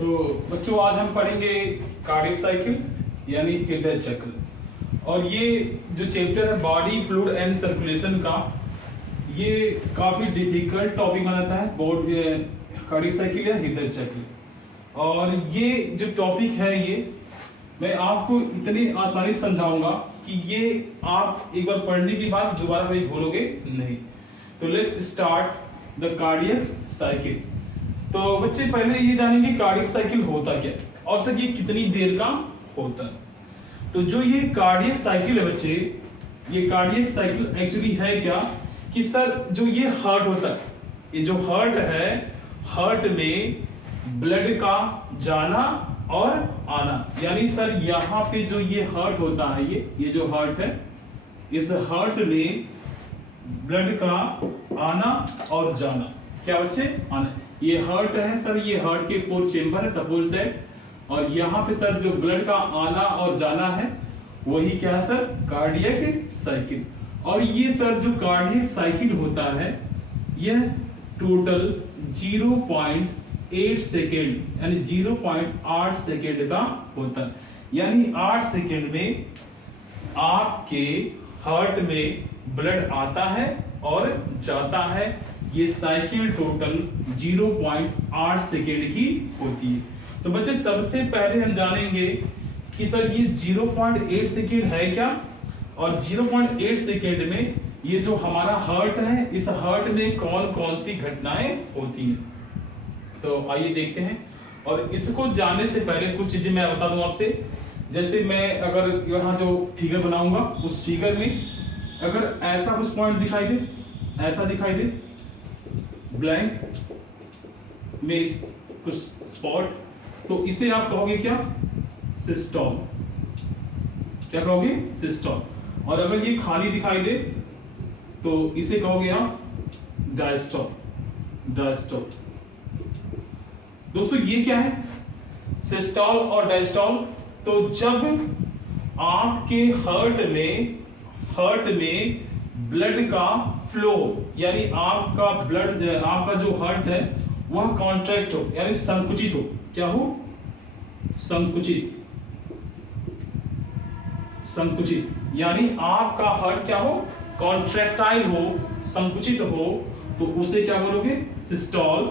तो बच्चों आज हम पढ़ेंगे कार्डियक साइकिल यानी हृदय चक्र। और ये जो चैप्टर है बॉडी फ्लूइड एंड सर्कुलेशन का, ये काफ़ी डिफिकल्ट टॉपिक माना जाता है बोर्ड कार्डियक साइकिल या हृदय चक्र। और ये जो टॉपिक है ये मैं आपको इतनी आसानी से समझाऊंगा कि ये आप एक बार पढ़ने के बाद दोबारा कभी भूलोगे नहीं। तो let's start the cardiac cycle. तो बच्चे पहले ये जानेंगे कार्डियक साइकिल होता क्या और सर ये कितनी देर का होता है। तो जो ये कार्डियक साइकिल है बच्चे, ये कार्डियक साइकिल एक्चुअली है क्या कि सर जो ये हार्ट होता है, ये जो हार्ट है, हार्ट में ब्लड का जाना और आना, यानी सर यहाँ पे जो ये हार्ट होता है, ये जो हार्ट है, इस हार्ट में ब्लड का आना और जाना, क्या बच्चे आना, ये हार्ट है सर, ये हार्ट के 4 चेंबर है सपोज दैट, और यहाँ पे सर जो ब्लड का आना और जाना है वही क्या है सर, कार्डियक साइकिल। और ये सर जो कार्डियक साइकिल होता है यह टोटल 0.8 सेकेंड यानी 0.8 सेकेंड का होता है। यानी 8 सेकेंड में आपके हार्ट में ब्लड आता है और जाता है। ये साइकिल टोटल 0.8 सेकेंड की होती है। तो बच्चे सबसे पहले हम जानेंगे कि सर ये 0.8 सेकेंड है क्या, और 0.8 सेकेंड में ये जो हमारा हार्ट है, इस हार्ट में कौन कौन सी घटनाएं होती हैं। तो आइए देखते हैं। और इसको जानने से पहले कुछ चीजें मैं बता दूं आपसे। जैसे मैं अगर यहाँ जो फिगर बनाऊंगा उस फिगर में अगर ऐसा कुछ पॉइंट दिखाई दे, ऐसा दिखाई दे ब्लैंक में कुछ स्पॉट, तो इसे आप कहोगे क्या, सिस्टोल। क्या कहोगे, सिस्टोल। और अगर ये खाली दिखाई दे तो इसे कहोगे आप डायस्टोल। डायस्टोल। दोस्तों ये क्या है, सिस्टोल और डायस्टोल। तो जब आपके हार्ट में ब्लड का फ्लो, यानी आपका ब्लड, आपका जो हार्ट है वह कॉन्ट्रैक्ट हो यानी संकुचित हो, क्या हो, संकुचित। संकुचित यानी आपका हार्ट क्या हो, कॉन्ट्रैक्टाइल हो, संकुचित हो, तो उसे क्या बोलोगे, सिस्टोल।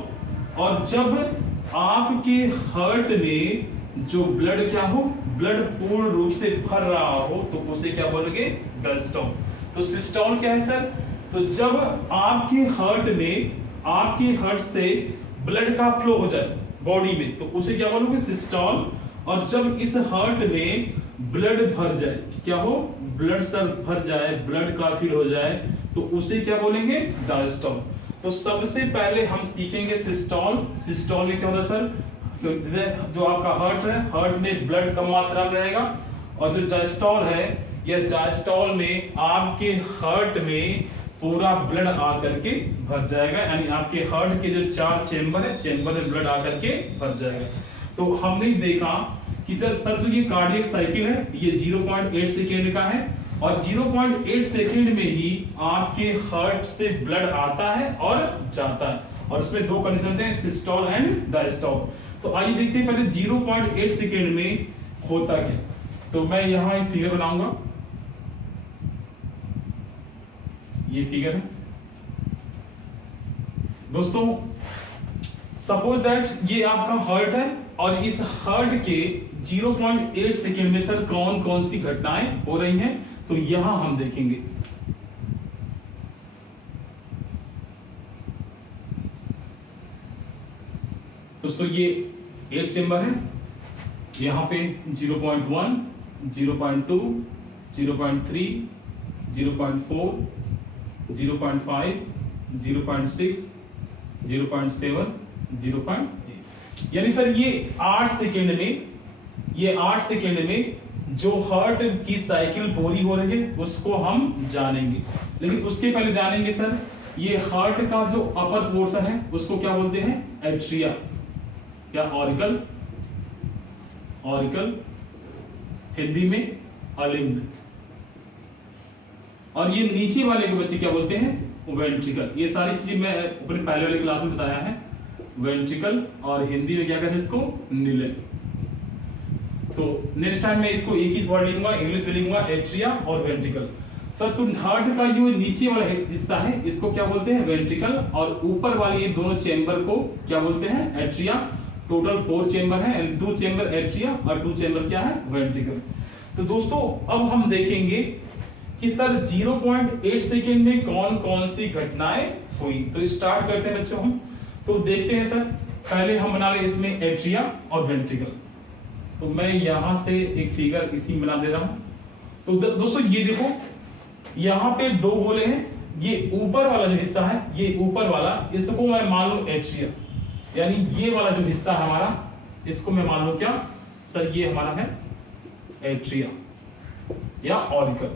और जब आपके हार्ट में जो ब्लड क्या हो, ब्लड पूर्ण रूप से भर रहा हो, तो उसे क्या बोलोगे, डायस्टोल। तो सिस्टोल क्या है सर, तो जब आपके हार्ट से ब्लड का फ्लो हो जाए बॉडी में, तो उसे क्या बोलोगे, सिस्टोल। और जब इस हार्ट में ब्लड भर जाए, क्या हो, ब्लड सर भर जाए, ब्लड का फिल हो जाए, तो उसे क्या बोलेंगे, डायस्टोल। तो सबसे पहले हम सीखेंगे सिस्टोल। सिस्टोल में क्या होता है सर, जो आपका हार्ट है, हार्ट में ब्लड कम मात्रा में रहेगा। और जो डायस्टोल है, यह डायस्टोल में आपके हार्ट में पूरा ब्लड आकर के भर जाएगा, यानी आपके हार्ट के जो 4 चेंबर है, चेंबर में ब्लड आकर के भर जाएगा। तो हमने देखा कि सर जो ये कार्डियक साइकिल है ये 0.8 सेकेंड का है, और 0.8 सेकेंड में ही आपके हार्ट से ब्लड आता है और जाता है। और इसमें 2 कंडीशन हैं, सिस्टोल एंड डायस्टोल। तो आइए देखते हैं पहले 0.8 सेकेंड में होता क्या। तो मैं यहाँ एक फिगर बनाऊंगा, ये फिगर है दोस्तों। सपोज दैट ये आपका हार्ट है, और इस हार्ट के 0.8 सेकेंड में सर कौन कौन सी घटनाएं हो रही हैं, तो यहां हम देखेंगे। दोस्तों ये 8 चेंबर है, यहां पे 0.1, 0.2, 0.3, 0.4, 0.5, 0.6, 0.7, 0.8। यानी सर ये 8 सेकेंड में जो हार्ट की साइकिल पूरी हो रही है उसको हम जानेंगे। लेकिन उसके पहले जानेंगे सर ये हार्ट का जो अपर पोर्शन है उसको क्या बोलते हैं, एट्रिया या ऑरिकल। ऑरिकल हिंदी में अलिंद। और ये नीचे वाले के बच्चे क्या बोलते हैं, वेंट्रिकल। ये सारी चीजें मैं अपने पहले वाली क्लास में बताया है। वेंट्रिकल, और हिंदी में क्या कहते हैं इसको, निलय। तो नेक्स्ट टाइम मैं इसको एक ही वर्ड लिखूंगा, इंग्लिश में लिखूंगा एट्रिया और वेंट्रिकल। सर तो हार्ट का जो नीचे वाला हिस्सा है इसको क्या बोलते हैं, वेंट्रिकल, और ऊपर वाले ये दोनों चेंबर को क्या बोलते हैं, एट्रिया। टोटल 4 चेंबर है, 2 चेंबर एट्रिया और 2 चेंबर क्या है, वेंट्रिकल। तो दोस्तों अब हम देखेंगे कि सर 0.8 सेकेंड में कौन कौन सी घटनाएं हुई। तो स्टार्ट करते हैं बच्चों हम। तो देखते हैं सर, पहले हम बना रहे इसमें एट्रिया और वेंट्रिकल। तो मैं यहां से एक फिगर इसी में बना दे रहा हूं। तो दोस्तों ये देखो, यहां पे 2 गोले हैं, ये ऊपर वाला जो हिस्सा है, ये ऊपर वाला, इसको मैं मान लूं एट्रिया, यानी ये वाला जो हिस्सा है हमारा, इसको मैं मान लूं क्या सर, ये हमारा है एट्रिया या ऑरिकल।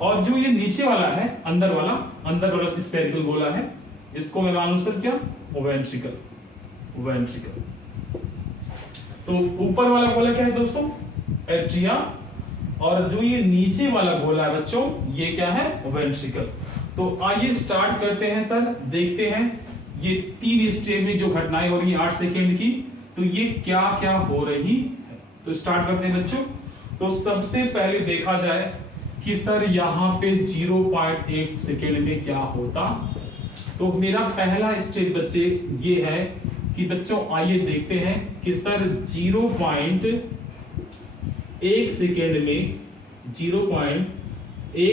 और जो ये नीचे वाला है, अंदर वाला स्फेरिकल गोला है, इसको मैं मान लूं सर क्या, वेंट्रिकल। तो ऊपर वाला गोला क्या है दोस्तों, एट्रिया, और जो ये नीचे वाला गोला है बच्चों, ये क्या है, वेंट्रिकल। तो आइए स्टार्ट करते हैं सर, देखते हैं ये 3 स्टेज में जो घटनाएं हो रही है 8 सेकेंड की, तो ये क्या क्या हो रही है। तो स्टार्ट करते हैं बच्चों। तो सबसे पहले देखा जाए कि सर यहाँ पे 0.8 सेकेंड में क्या होता। तो मेरा पहला स्टेज बच्चे ये है कि बच्चों आइए देखते हैं कि सर 0.1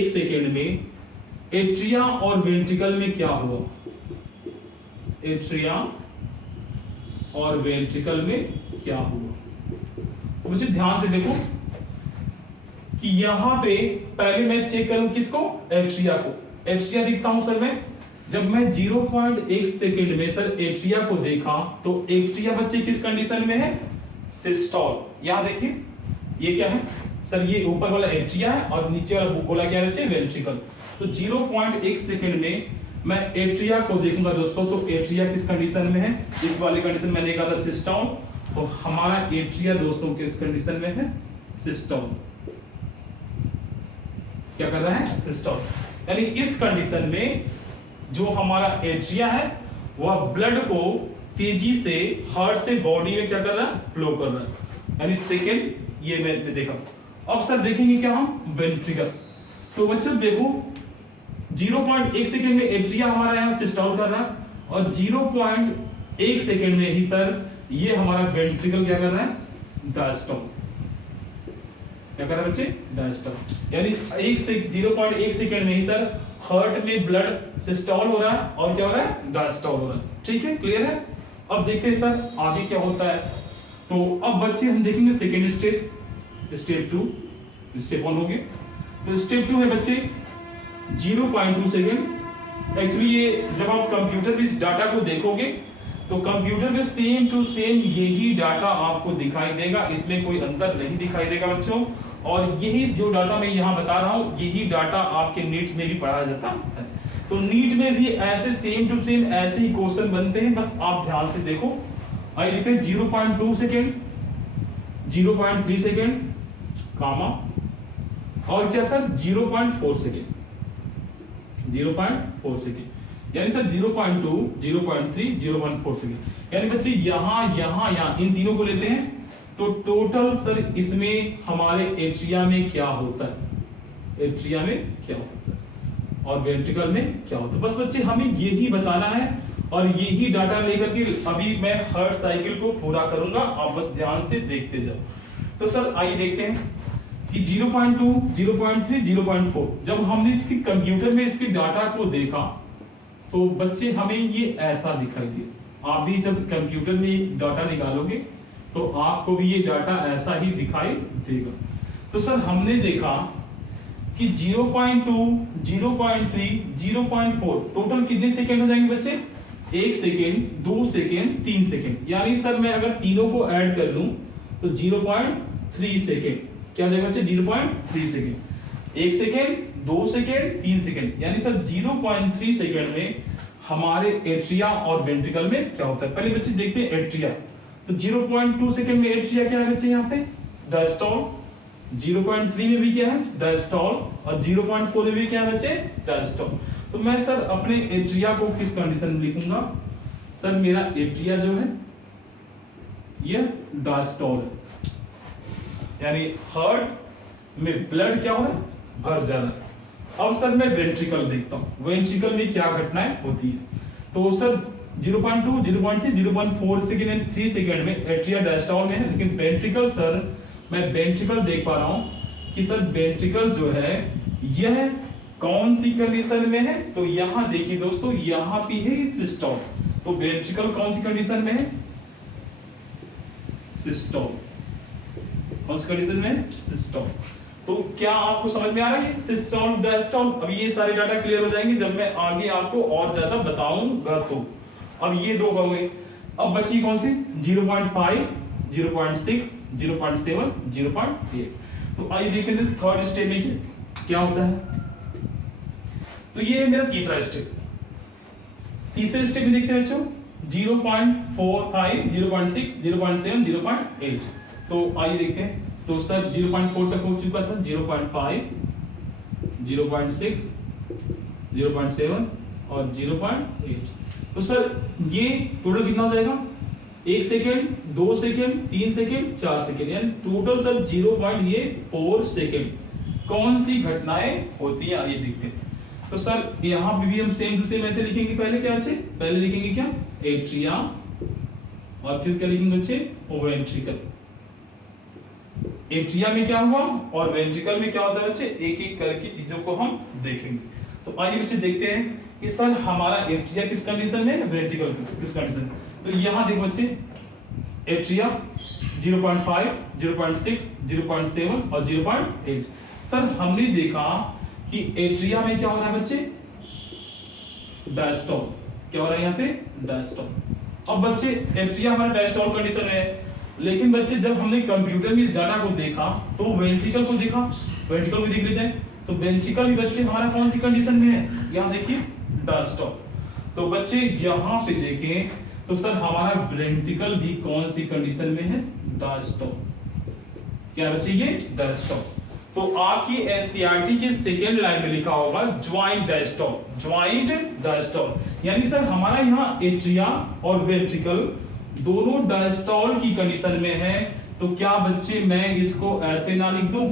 सेकेंड में एट्रिया और वेंट्रिकल में क्या हुआ, एट्रिया और वेंट्रिकल में क्या हुआ। मुझे ध्यान से देखो कि यहां पे पहले मैं चेक करूं किसको, एट्रिया को। एट्रिया दिखता हूं सर मैं, जब मैं 0.1 सेकेंड में सर एट्रिया को देखा, तो एट्रिया बच्चे किस कंडीशन में है, सिस्टोल। यहां देखिए ये क्या है सर, ये ऊपर वाला एट्रिया है और नीचे वाला गोला क्या है बच्चे, वेंट्रिकल। तो 0.1 सेकेंड में मैं एट्रिया को देखूंगा दोस्तों, तो एट्रिया किस कंडीशन में है, इस वाले कंडीशन में देखा था सिस्टोल, तो हमारा एट्रिया दोस्तों किस कंडीशन में है, सिस्टोल। क्या कर रहा है, सिस्टोल। यानी इस कंडीशन में जो हमारा एट्रिया है वह ब्लड को तेजी से हार्ट से बॉडी में क्या कर रहा है, फ्लो कर रहा है। यानी सेकेंड ये मैं देखा। अब सर देखेंगे क्या हम, वेंट्रिकल। तो बच्चों देखो 0.1 सेकेंड में एट्रिया हमारा यहाँ सिस्टोल कर रहा है, और 0.1 सेकेंड में ही सर ये हमारा वेंट्रिकल क्या कर रहा है, डायस्टोल। क्या कर रहा है बच्चे, डायस्टोल। यानी 0.1 सेकेंड में ही सर हार्ट में ब्लड सिस्टोल हो रहा है और क्या हो रहा है, डायस्टोल हो रहा है। ठीक है, क्लियर है। अब देखते हैं सर आगे क्या होता है। तो अब बच्चे हम देखेंगे सेकेंड स्टेप, स्टेप 2, स्टेप 1 हो गए। तो स्टेप 2 है बच्चे 0.2 सेकेंड। एक्चुअली ये जब आप कंप्यूटर में इस डाटा को देखोगे तो कंप्यूटर में सेम टू सेम यही डाटा आपको दिखाई देगा, इसमें कोई अंतर नहीं दिखाई देगा बच्चों। और यही जो डाटा मैं यहाँ बता रहा हूँ, यही डाटा आपके नीट में भी पढ़ाया जाता है। तो नीट में भी ऐसे सेम टू सेम ऐसे ही क्वेश्चन बनते हैं, बस आप ध्यान से देखो। आइए देखते हैं 0.2 सेकेंड, 0.3 सेकेंड कामा, और क्या सर 0.4 सेकेंड, 0.4 सेकेंड। यानी सर 0.2, 0.3, 0.4 सेकेंड। यानी बच्चे यहाँ इन तीनों को लेते हैं, तो टोटल सर इसमें हमारे एट्रिया में क्या होता है, एट्रिया में क्या होता है और वेंट्रिकल में क्या होता है। बस बच्चे हमें यही बताना है और यही डाटा लेकर के अभी मैं हर साइकिल को पूरा करूंगा, आप बस ध्यान से देखते जाओ। तो सर आइए देखते हैं कि 0.2, 0.3, 0.4 जब हमने इसकी कंप्यूटर में इसके डाटा को देखा तो बच्चे हमें ये ऐसा दिखाई दिया। आप भी जब कंप्यूटर में डाटा निकालोगे तो आपको भी ये डाटा ऐसा ही दिखाई देगा। तो सर हमने देखा कि 0.2, 0.3, 0.4 टोटल कितने सेकेंड हो जाएंगे बच्चे, 1 सेकेंड, 2 सेकेंड, 3 सेकेंड। यानी सर मैं अगर तीनों को ऐड कर लूं तो 0.3 सेकेंड क्या जाएगा बच्चे, 0.3 सेकेंड। 1 सेकेंड, 2 सेकेंड, 3 सेकेंड, यानी सर 0.3 सेकेंड में हमारे एट्रिया और वेंट्रिकल में क्या होता है। पहले बच्चे देखते हैं एट्रिया। तो 0.2 सेकेंड में एट्रिया क्या है बच्चे, यहाँ पे डायस्टोल। 0.3 में भी क्या है, डायस्टोल, और 0.4 में भी क्या है बच्चे, डायस्टोल। तो मैं सर अपने एट्रिया को किस कंडीशन में लिखूंगा, सर मेरा एट्रिया जो है ये डायस्टोल है, यानी हार्ट में ब्लड क्या हो रहा है, भर जा रहा है। अब सर मैं वेंट्रिकल देखता हूं, वेंट्रिकल में क्या घटनाएं होती है। तो सर 0.2, 0.3, 0.4 सेकेंड एंड 3 सेकेंड में एट्रिया डायस्टोल में है, लेकिन वेंट्रिकल सर मैं वेंट्रिकल देख पा रहा हूं कि सर वेंट्रिकल जो है यह कौन सी कंडीशन में है। तो यहां देखिए दोस्तों, यहां पे है सिस्टोल। तो वेंट्रिकल कौन सी कंडीशन में है, सिस्टोल। कौन सी कंडीशन में है, सिस्टोल। तो क्या आपको समझ में आ रहा है सिस्टोल डायस्टोल। अब ये सारे डाटा क्लियर हो जाएंगे जब मैं आगे आपको और ज्यादा बताऊंगा। तो अब ये दो हो गए, अब बची कौन सी, 0.5, 0.6, 0.7, 0.8। तो आइए देखते हैं थर्ड स्टेप में क्या होता है। तो ये है मेरा तीसरा स्टेप। तीसरे स्टेप में देखते हैं बच्चों 0.45, 0.6, 0.7, 0.8। तो आइए देखते हैं। तो सर 0.4 तक हो चुका था, 0.5, 0.6, 0.7 और 0.8। तो सर ये टोटल कितना हो जाएगा, 1 सेकेंड, 2 सेकेंड, 3 सेकेंड, 4 सेकेंड, यानी टोटल सर 0.4 सेकेंड कौन सी घटनाएं होती है आइए देखते हैं। तो सर यहां भी हम सेम टू सेम ऐसे लिखेंगे। पहले क्या बच्चे, पहले लिखेंगे क्या, एट्रिया, और फिर क्या लिखेंगे बच्चे, वेंट्रिकल। एट्रिया में क्या हुआ और वेंट्रिकल में क्या होता है बच्चे, एक एक करके चीजों को हम देखेंगे। तो आइए बच्चे देखते हैं कि सर हमारा एट्रिया किस कंडीशन में, वेंट्रिकल किस कंडीशन। तो यहां देखो बच्चे, एट्रिया 0.5, 0.6, 0.7 और 0.8। सर हमने देखा कि एट्रिया में क्या हो रहा है बच्चे, डायस्टोल। क्या हो रहा है यहाँ पे, डायस्टोल। अब बच्चे एट्रिया हमारा डायस्टोल कंडीशन है, लेकिन बच्चे जब हमने कंप्यूटर में इस डाटा को देखा तो वेंट्रिकल को देखा, वेंट्रिकल को देख लेते हैं। तो वेंट्रिकल भी बच्चे हमारा कौन सी कंडीशन में है, यहाँ देखिए डायस्टोल। तो बच्चे यहाँ पे देखें तो सर हमारा वेंट्रिकल भी कौन सी कंडीशन में है, डायस्टोल। क्या बच्चे, ये डायस्टोल। तो आपकी एनसीईआरटी के सेकेंड लाइन में लिखा होगा ज्वाइंट डायस्टोल, ज्वाइंट डायस्टोल। यानी सर हमारा यहाँ एट्रिया और वेंट्रिकल दोनों डायस्टोल की कंडीशन में है। तो क्या बच्चे मैं इसको ऐसे ना लिख दूं,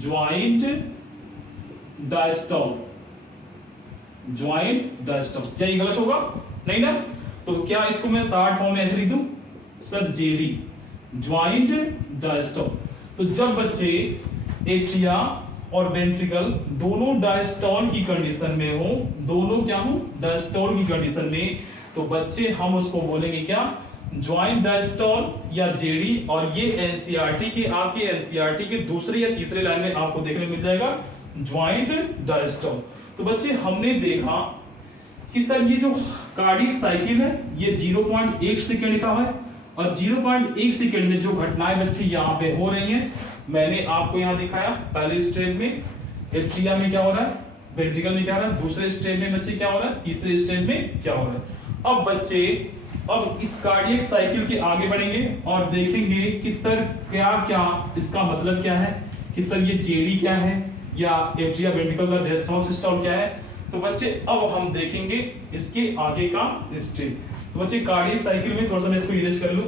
ज्वाइंट डायस्टोल, ज्वाइंट डायस्टोल। क्या ये गलत होगा, नहीं ना। तो क्या इसको मैं शॉर्ट फॉर्म में ऐसे लिख दूं, सर जेडी, ज्वाइंट डायस्टोल। तो जब बच्चे एट्रिया और वेंट्रिकल दोनों डायस्टोल की कंडीशन में हो, दोनों क्या हो, डायस्टोल की कंडीशन में, तो बच्चे हम उसको बोलेंगे क्या, ज्वाइंट डायस्टोल या जेडी। और ये एनसीईआरटी के, आपके एनसीईआरटी के दूसरे या तीसरे लाइन में आपको देखने मिल जाएगा ज्वाइंट डायस्टोल। तो बच्चे हमने देखा कि सर ये जो कार्डियक साइकिल है ये 0.8 सेकेंड का है, और 0.1 सेकेंड में जो घटनाएं बच्चे यहाँ पे हो रही हैं मैंने आपको यहाँ दिखाया। पहले स्टेप में एट्रिया में क्या हो रहा है, वेंट्रिकल में क्या हो रहा है, दूसरे स्टेप में बच्चे क्या हो रहा है, तीसरे स्टेप में क्या हो रहा है। अब बच्चे अब इस कार्डियक साइकिल के आगे बढ़ेंगे और देखेंगे कि सर क्या क्या इसका मतलब क्या है, कि सर ये जेडी क्या है या एट्रिया वेंट्रिकल का डायस्टोल सिस्टोल क्या है। तो बच्चे अब हम देखेंगे इसके आगे का स्टेप। तो बच्चे कार्डियक साइकिल में थोड़ा सा मैं इसको इरेज कर लूं।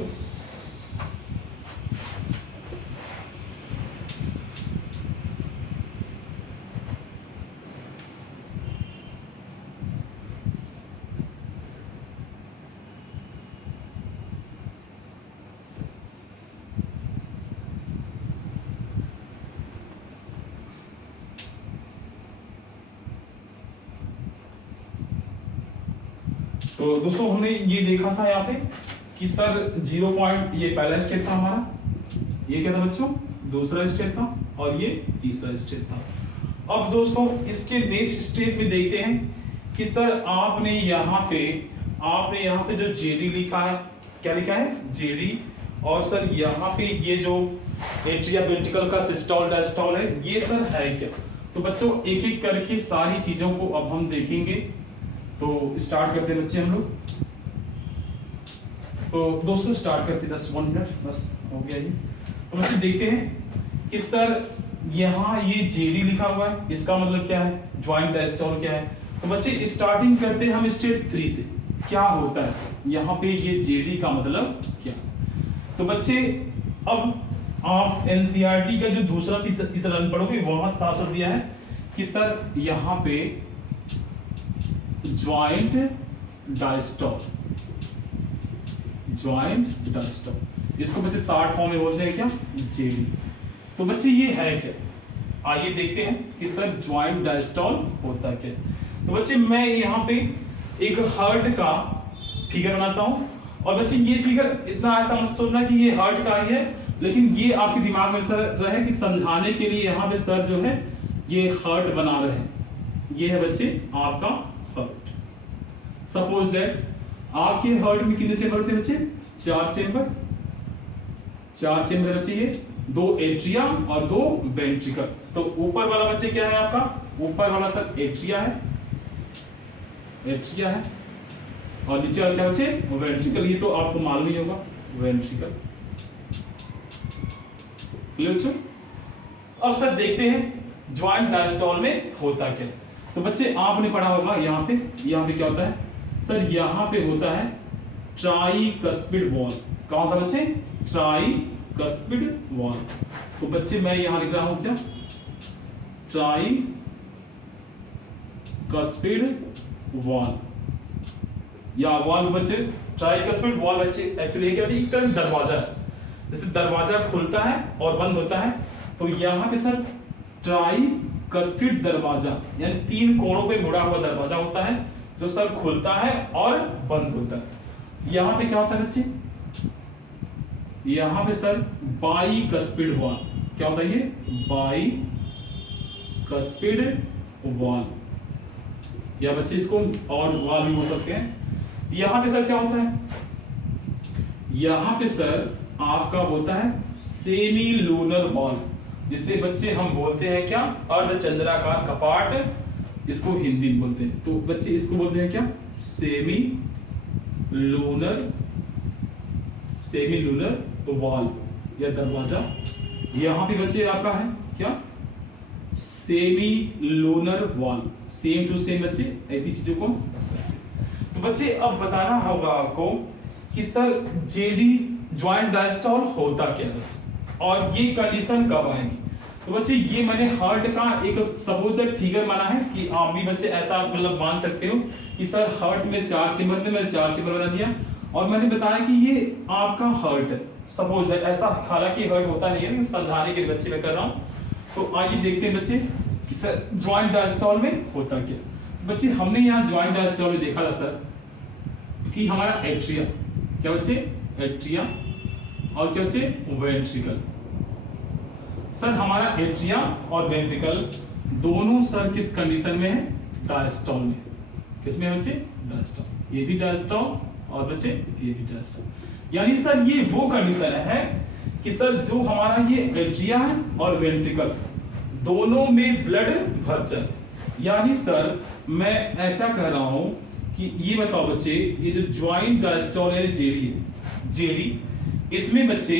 तो दोस्तों हमने ये देखा था यहाँ पे कि सर 0 पॉइंट, ये पहला स्टेप था हमारा, ये क्या था बच्चों, दूसरा स्टेप था, और ये तीसरा स्टेप था। अब दोस्तों इसके नेक्स्ट स्टेप में देखते हैं कि सर आपने यहाँ पे जो जेडी लिखा है, क्या लिखा है, जेडी। और सर यहाँ पे ये जो एट्रिया वेंट्रिकल का सिस्टोल डायस्टोल है ये सर है क्या। तो बच्चों एक एक करके सारी चीजों को अब हम देखेंगे। तो स्टार्ट करते हैं बच्चे हम लोग। तो दोस्तों स्टार्ट करते 1 मिनट बस हो गया ये। तो बच्चे देखते हैं कि सर यहाँ ये जेडी लिखा हुआ है, इसका मतलब क्या है, ज्वाइंट डायस्टोल क्या है। तो बच्चे स्टार्टिंग करते हैं हम स्टेप 3 से। क्या होता है सर, यहाँ पे ये जेडी का मतलब क्या। तो बच्चे अब आप एनसीईआरटी का जो दूसरा तीसरा रन पढ़ोगे वहां साफ साफ दिया है कि सर यहाँ पे ज्वाइंट डायस्टॉल, ज्वाइंट डायस्टॉल, इसको बच्चे शॉर्ट फॉर्म में बोलते हैं क्या, जेडी। तो बच्चे ये है क्या, आइए देखते हैं कि सर ज्वाइंट डायस्टॉल होता है क्या। तो बच्चे मैं यहाँ पे एक हार्ट का फिगर बनाता हूं, और बच्चे ये फिगर इतना ऐसा मत सोचना कि ये हार्ट का ही है, लेकिन ये आपके दिमाग में सर रहे कि समझाने के लिए यहाँ पे सर जो है ये हार्ट बना रहे हैं। ये है बच्चे आपका हार्ट। सपोज दैट आपके हार्ट में कितने चेंबर होते हैं बच्चे, 4 चेंबर, 4 चेंबर बच्चे, ये 2 एट्रिया और 2 वेंट्रिकल। तो ऊपर वाला बच्चे क्या है आपका, ऊपर वाला सर एट्रिया है, एट्रिया है, और नीचे वाला क्या बच्चे, वेंट्रिकल। ये तो आपको मालूम ही होगा, वेंट्रिकल। क्लियर। अब सर देखते हैं ज्वाइंट डायस्टॉल में होता क्या। तो बच्चे आपने पढ़ा होगा यहाँ पे क्या होता है सर, यहाँ पे होता है ट्राइकस्पिड वॉल। क्या होता है बच्चे, ट्राइकस्पिड वॉल। तो बच्चे मैं यहां लिख रहा हूं क्या, ट्राइकस्पिड वॉल, या वॉल बच्चे, ट्राइकस्पिड वॉल बच्चे एक्चुअली क्या, एक तरह दरवाजा है, जैसे दरवाजा खुलता है और बंद होता है। तो यहाँ पे सर ट्राइकस्पिड दरवाजा यानी 3 कोणों पे मुड़ा हुआ दरवाजा होता है जो सर खुलता है और बंद होता है। यहाँ पे क्या होता है बच्चे, यहाँ पे सर बाइकस्पिड वॉल। क्या होता है ये, बाइकस्पिड वॉल, या बच्चे इसको और वॉल भी बोल सकते हैं। यहाँ पे सर क्या होता है, यहाँ पे सर आपका होता है सेमी लूनर वॉल, जिसे बच्चे हम बोलते हैं क्या, अर्धचंद्राकार कपाट, इसको हिंदी में बोलते हैं। तो बच्चे इसको बोलते हैं क्या, सेमी लूनर वॉल या दरवाजा। यहां पे बच्चे आपका है क्या, semi lunar valve, same to same बच्चे ऐसी चीजों को कर सकते हैं। तो बच्चे अब बताना होगा आपको कि सर जेडी ज्वाइंट डायस्टॉल होता क्या बच्चे, और ये कंडीशन कब आएगी। तो बच्चे ये मैंने हार्ट का एक सपोज दैट फिगर माना है कि आप भी बच्चे ऐसा मतलब मान सकते हो कि सर हार्ट में 4 चेंबर थे, मैंने 4 चेंबर बना दिया, और मैंने बताया कि ये आपका हार्ट है। सपोज दैट ऐसा, हालांकि हार्ट होता नहीं है, लेकिन समझाने के बच्चे मैं कर रहा हूं। तो आइए देखते हैं बच्चे कि सर ज्वाइंट डायस्टॉल में होता क्या। बच्चे हमने यहाँ ज्वाइंट डायस्टॉल में देखा था सर कि हमारा एट्रिया, क्या बच्चे, एट्रिया, और क्या बच्चे, वेंट्रिकल। सर हमारा एट्रिया और वेंट्रिकल दोनों सर किस कंडीशन में है, डायस्टॉल में। किसमें है बच्चे, डायस्टॉल। ये भी डायस्टॉल और बच्चे ये भी डायस्टॉल। यानी सर ये वो कंडीशन है कि सर जो हमारा ये एट्रिया है और वेंट्रिकल दोनों में ब्लड भर जाए। यानी सर मैं ऐसा कह रहा हूं कि ये बताओ बच्चे, ये जो ज्वाइंट डायस्टॉल यानी जेडी है, जेडी, इसमें बच्चे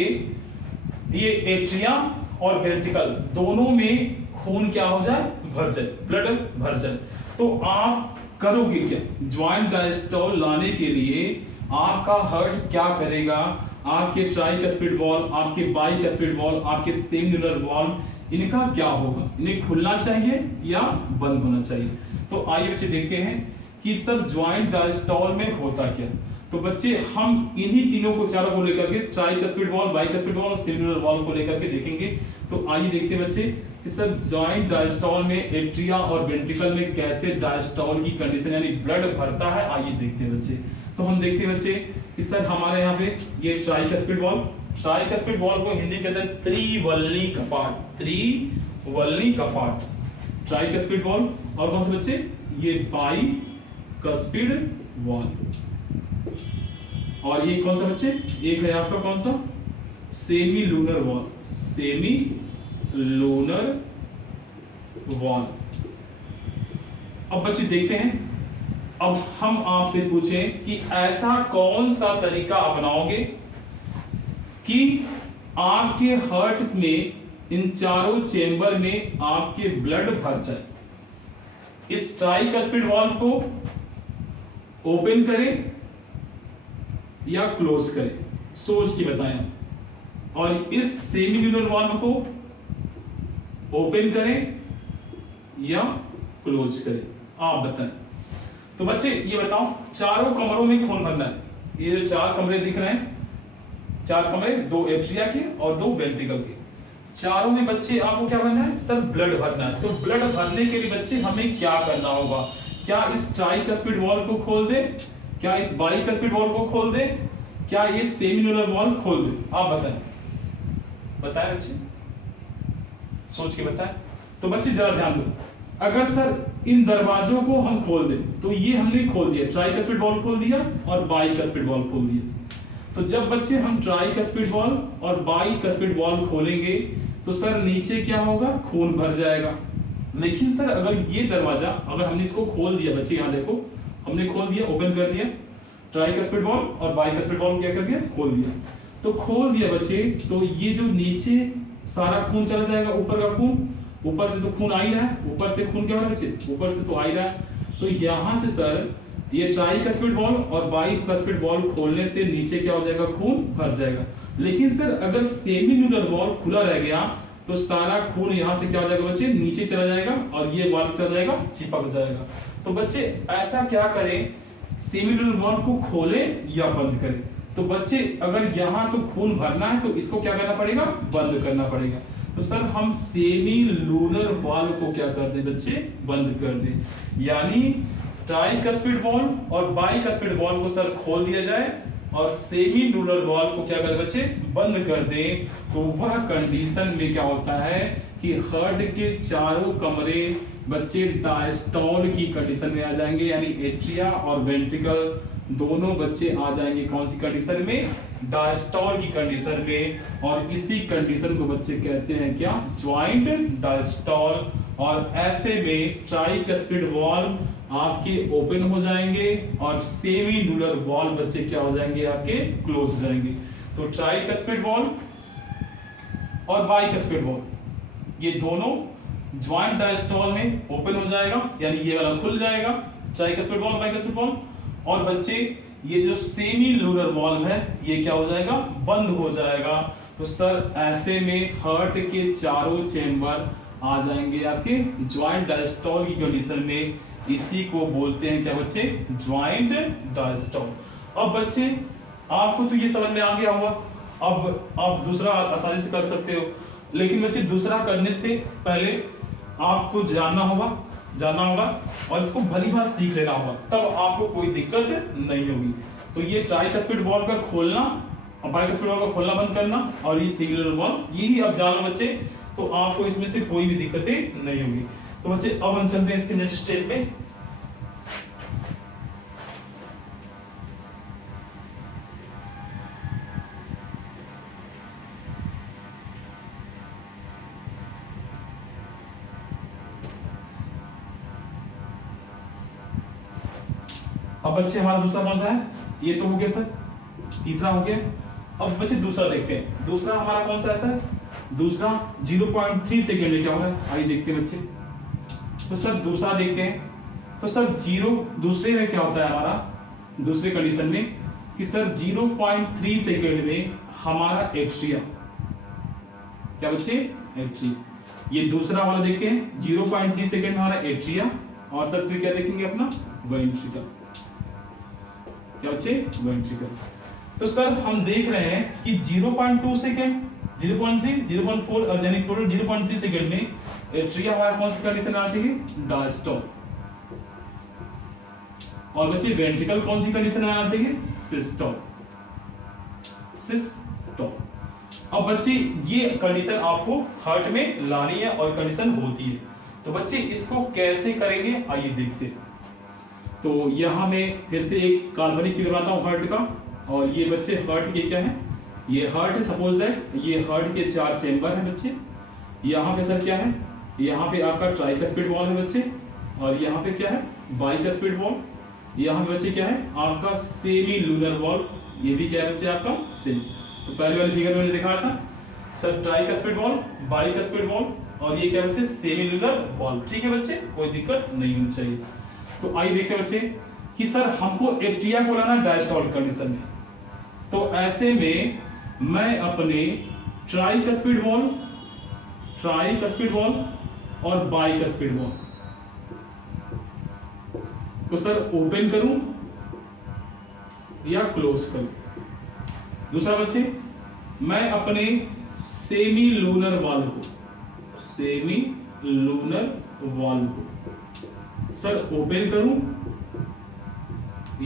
ये एट्रिया और वेंट्रिकल दोनों में खून क्या हो जाए, भर जाए, ब्लड भर जाए। तो आप करोगे क्या, ज्वाइंट डायस्टॉल लाने के लिए आपका हार्ट क्या करेगा, आपके ट्राइकस्पिड वॉल, आपके बाइकस्पिड वॉल, आपके सेमिलर वॉल, इनका क्या होगा, इन्हें खुलना चाहिए या बंद होना चाहिए। तो आइए बच्चे देखते हैं कि सर ज्वाइंट डायस्टॉल में होता क्या। तो बच्चे हम इन्हीं तीनों को, चारों को लेकर के, ट्राइकस्पिड वॉल, बाइकस्पिड वॉल और सेलुलर वॉल को लेकर के देखेंगे। तो आइए देखते हैं बच्चे कि सर ज्वाइंट डायस्टॉल में एट्रिया और वेंट्रिकल में कैसे डायस्टॉल की कंडीशन यानी ब्लड भरता है। आइए देखते हैं बच्चे। तो हम देखते हैं बच्चे कि सर हमारे यहाँ पे ये ट्राइकस्पिड वॉल, ट्राइकस्पिड वॉल को हिंदी में कहते हैं त्रिवल्ली कपाट, त्रिवल्ली कपाट, ट्राइकस्पिड वॉल। और कौन से बच्चे, ये बाइकस्पिड वॉल। और ये कौन सा बच्चे, एक है आपका कौन सा, semi lunar wall, semi lunar wall. अब बच्चे देखते हैं, अब हम आपसे पूछें कि ऐसा कौन सा तरीका अपनाओगे कि आपके हार्ट में इन चारों चेंबर में आपके ब्लड भर जाए। इस ट्राइकस्पिड वॉल्व को ओपन करें या क्लोज करें, सोच के बताएं। और इस सेमी ल्यूनर वाल्व को ओपन करें या क्लोज करें, आप बताएं। तो बच्चे ये बताओ, चारों कमरों में खून भरना है। ये जो 4 कमरे दिख रहे हैं, 4 कमरे, 2 एट्रिया के और 2 वेंट्रिकल के, चारों में बच्चे आपको क्या भरना है सर? ब्लड भरना है। तो ब्लड भरने के लिए बच्चे हमें क्या करना होगा? क्या इस ट्राइकस्पिड वॉल्व को खोल दे, क्या इस बाइकस्पिड वॉल्व को खोल दे, क्या ये सेमिनुलर वॉल्व खोल दे? आप बताएं, बताएं बच्चे, सोच के बताएं। तो बच्चे जरा ध्यान दो, अगर सर इन दरवाजों को हम खोल दें, तो ये हमने खोल दिया, ट्राइकस्पिड वॉल्व खोल दिया और बाइकस्पिड वॉल्व खोल दिया। तो जब बच्चे हम ट्राइकस्पिड वॉल्व और बाइकस्पिड वॉल्व खोलेंगे तो सर नीचे क्या होगा? खून भर जाएगा। लेकिन सर अगर ये दरवाजा, अगर हमने इसको खोल दिया बच्चे, यहाँ देखो हमने खोल दिया, ओपन कर दिया, ट्राइकस्पिड वॉल्व और बाइकस्पिड वॉल्व क्या कर दिया? खोल दिया। तो खोल दिया बच्चे, तो ये जो नीचे सारा खून चला जाएगा, ऊपर का खून, ऊपर से तो खून आ ही रहा है, ऊपर से खून क्या हो रहा है बच्चे? ऊपर से तो आ ही रहा है। तो यहाँ से सर ये ट्राइकस्पिड वॉल्व और बाइकस्पिड वॉल्व खोलने से नीचे क्या हो जाएगा? खून भर जाएगा। लेकिन सर अगर सेमिनुलर वॉल्व खुला रह गया तो सारा खून यहाँ से क्या हो जाएगा बच्चे? नीचे चला जाएगा और ये वॉल्व चला जाएगा, चिपक जाएगा। तो बच्चे ऐसा क्या करें? सेमिनुलर वॉल्व को खोलें या बंद करें? तो बच्चे अगर यहाँ तो खून भरना है तो इसको क्या करना पड़ेगा? बंद करना पड़ेगा। तो सर हम सेमी लूनर वॉल्व को क्या कर दें बच्चे? बंद कर दें। यानी ट्राइकस्पिड वॉल्व और बाइकस्पिड वॉल्व को सर खोल दिया जाए और सेमी लूनर वॉल्व को क्या कर बच्चे? बंद कर दें। तो वह कंडीशन में क्या होता है कि हार्ट के चारों कमरे बच्चे डायस्टॉल की कंडीशन में आ जाएंगे, यानी एट्रिया और वेंट्रिकल दोनों बच्चे आ जाएंगे कौन सी कंडीशन में? डायस्टॉल की कंडीशन में। और इसी कंडीशन को बच्चे कहते हैं क्या? Joint diastole. और ऐसे में ट्राइकस्पिड वॉल्व आपके ओपन हो जाएंगे और सेमी लूनर वॉल्व बच्चे क्या हो जाएंगे? आपके क्लोज हो जाएंगे। तो ट्राइकस्पिड वॉल्व और बाइकस्पिड वॉल्व ये दोनों ज्वाइंट डायस्टॉल में ओपन हो जाएगा, यानी ये वाला खुल जाएगा, ट्राइकस्पिड वॉल्व, बाइकस्पिड वॉल्व। और बच्चे ये जो सेमी लूनर वॉल्व है ये क्या हो जाएगा? बंद हो जाएगा। तो सर ऐसे में हार्ट के चारों चेंबर आ जाएंगे आपके ज्वाइंट डायस्टॉल की कंडीशन में। इसी को बोलते हैं क्या बच्चे? Joint diastole. अब बच्चे आपको तो ये समझ में आ गया होगा, अब आप दूसरा आसानी से कर सकते हो। लेकिन बच्चे दूसरा करने से पहले आपको जानना होगा और इसको भली बात सीख लेना होगा, तब आपको कोई दिक्कत नहीं होगी। तो ये ट्राइकस्पिड वॉल्व का खोलना और बाइकस्पिड वॉल्व का खोलना बंद करना और ये सिंगुलर वॉल्व, यही अब जानो बच्चे, तो आपको इसमें से कोई भी दिक्कतें नहीं होगी। तो बच्चे अब हम चलते हैं इसके नेक्स्ट स्टेप पे। अब बच्चे हमारा दूसरा कौन सा है? ये तो हो गया सर, तीसरा हो गया। अब बच्चे दूसरा देखते हैं। दूसरा हमारा कौन सा है सर? दूसरा 0.3 सेकेंड में क्या हो रहा है, आइए देखते हैं बच्चे। तो सर दूसरा देखते हैं। तो सर दूसरे में क्या होता है हमारा, दूसरे कंडीशन में कि सर 0.3 सेकेंड में हमारा एट्रिया, क्या बच्चे? एट्रिया। ये दूसरा वाला देखें, 0.3 सेकेंड में हमारा एट्रिया, और सर फिर क्या देखेंगे अपना? वेंट्रिकल। क्या बच्चे? वेंट्रिकल। तो सर हम देख रहे हैं कि 0.2 सेकेंड, 0.3, 0.4 और यानी टोटल 0.3 सेकेंड में एट्रिया हमारा कौन सी कंडीशन आना चाहिए? डायस्टॉल। और बच्चे वेंट्रिकल कौन सी कंडीशन आना चाहिए? सिस्टॉल। सिस्टॉल। अब बच्चे ये कंडीशन आपको हार्ट में लानी है और कंडीशन होती है। तो बच्चे इसको कैसे करेंगे आइए देखते हैं। तो यहां मैं फिर से एक काल्पनिक फिगर बनाता हूं हार्ट का। और ये बच्चे हार्ट के क्या है? ये हार्ट है, सपोज दैट ये हार्ट के 4 चेंबर है बच्चे। यहाँ पे सर क्या है? यहाँ पे आपका ट्राइकस्पिड वॉल्व है बच्चे, और यहाँ पे क्या है? Bicuspid valve. यहाँ पे बच्चे क्या है? आपका सेमी लूनर वॉल्व। ये भी क्या है बच्चे? आपका सेमी। तो पहले वाली फिगर में मैंने दिखाया था sir tricuspid valve, bicuspid valve, और ये क्या बच्चे? Semi lunar valve. ठीक है बच्चे, कोई दिक्कत नहीं होनी चाहिए। तो आइए देखते हैं बच्चे, कि सर हमको एट्रिया को लाना डायस्टोल कंडीशन में, तो ऐसे में मैं अपने ट्राइकस्पिड वॉल और बाइकस्पिड वॉल को सर ओपन करूं या क्लोज करूं। दूसरा बच्चे, मैं अपने सेमी लूनर वाल्व को सर ओपन करूं